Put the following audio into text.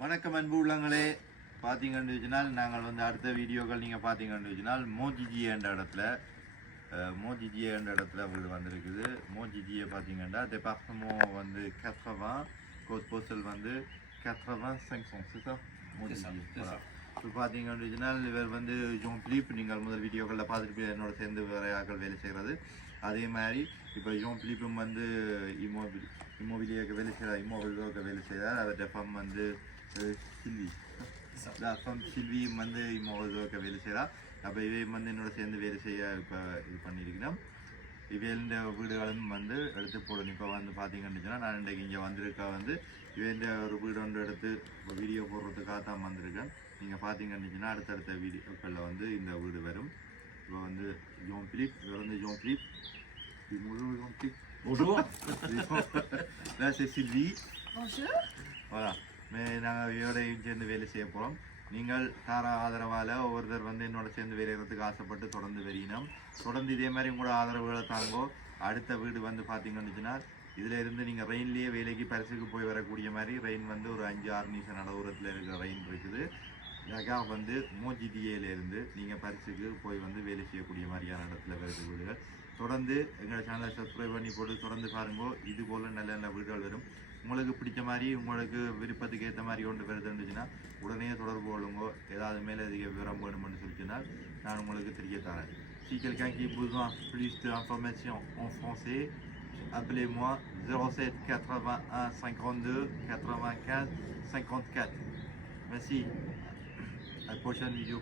வணக்கம் அன்பு உள்ளங்களே. பார்த்தீங்கன்னு வச்சுனால் நாங்கள் வந்து அடுத்த வீடியோக்கள் நீங்கள் பார்த்தீங்கன்னு வச்சுனால் மோஜிஜிஏ என்ற இடத்துல வீடு வந்திருக்குது. மோஜிஜியை பார்த்தீங்கன்னா டெபார்ட்மெண்ட் வந்து 80 கோட் போஸ்டல் வந்து 8500 மோஜிஜி. இப்போ பார்த்தீங்கன்னு வச்சுனால் இவர் வந்து ஜோன் பிலிப், நீங்கள் முதல் வீடியோக்களில் பார்த்துட்டு என்னோட சேர்ந்து வேறு ஆக்கள் வேலை செய்கிறது. அதே மாதிரி இப்போ ஜோன் பிலிப்பும் வந்து இமோபிலியாவுக்கு வேலை செய்கிறார், இமோபிலியோவுக்கு வேலை செய்கிறார். அவர் டெஃபம் வந்து சில்வியும் வந்து இமோபிலியோவுக்கு வேலை செய்கிறார். அப்போ இவையும் வந்து என்னோட சேர்ந்து வேலை செய்ய இப்போ இது பண்ணியிருக்கிறோம். இவைந்த வீடுகளும் வந்து எடுத்து போடணும். இப்போ வந்து பார்த்தீங்கன்னு சொன்னால் நான் இன்றைக்கு இங்கே வந்திருக்கா வந்து இவைந்த ஒரு வீடு ஒன்று எடுத்து வீடியோ போடுறதுக்காக தான் வந்திருக்கேன். நீங்கள் பார்த்தீங்கன்னு சொன்னால் அடுத்தடுத்த வீடியோக்களில் வந்து இந்த வீடு வரும். இப்போ வந்து ஜோன் பிலிப், இவர் வந்து Jean Philippe. Bonjour Jean Pic. Bonjour. Là c'est Sylvie. Bonjour. Voilà. நாங்கள் இவரையும் சேர்ந்து வேலை செய்ய போகிறோம். நீங்கள் தார ஆதரவால் ஒவ்வொருத்தர் வந்து என்னோட சேர்ந்து வேலை செய்கிறதுக்கு ஆசைப்பட்டு தொடர்ந்து வெறியினோம். தொடர்ந்து இதே மாதிரி உங்களோட ஆதரவுகளை தாங்கோ. அடுத்த வீடு வந்து பார்த்தீங்கன்னு சொன்னால் இதில் இருந்து நீங்கள் ரெயின்லேயே வேலைக்கு பரிசுக்கு போய் வரக்கூடிய மாதிரி ரெயின் வந்து ஒரு 5-6 நிமிஷம் நடுவுரத்தில் இருக்கிற ரெயின் இருக்குது. அதுக்காக வந்து மோஜிடிஏலேருந்து நீங்கள் பரிசுக்கு போய் வந்து வேலை செய்யக்கூடிய மாதிரியான இடத்துல வருது வீடுகள். தொடர்ந்து எங்களோட சேனலை சப்ஸ்கிரைப் பண்ணி போட்டு தொடர்ந்து பாருங்கோ. இது போல் நல்ல நல்ல வீடுகள் வரும். உங்களுக்கு பிடிச்ச மாதிரி உங்களுக்கு விருப்பத்துக்கு ஏற்ற மாதிரி ஒன்று வருதுன்னுச்சுன்னா உடனே தொடர்பு கொள்ளுங்கோ. ஏதாவது மேலே அதிக விவரம் வேணும்னு சொல்லிச்சுன்னா நான் உங்களுக்கு தெரிய தரேன். Si quelqu'un qui a besoin plus d'informations en français, appelez-moi 07 81 52 95 54. Merci. À la prochaine vidéo.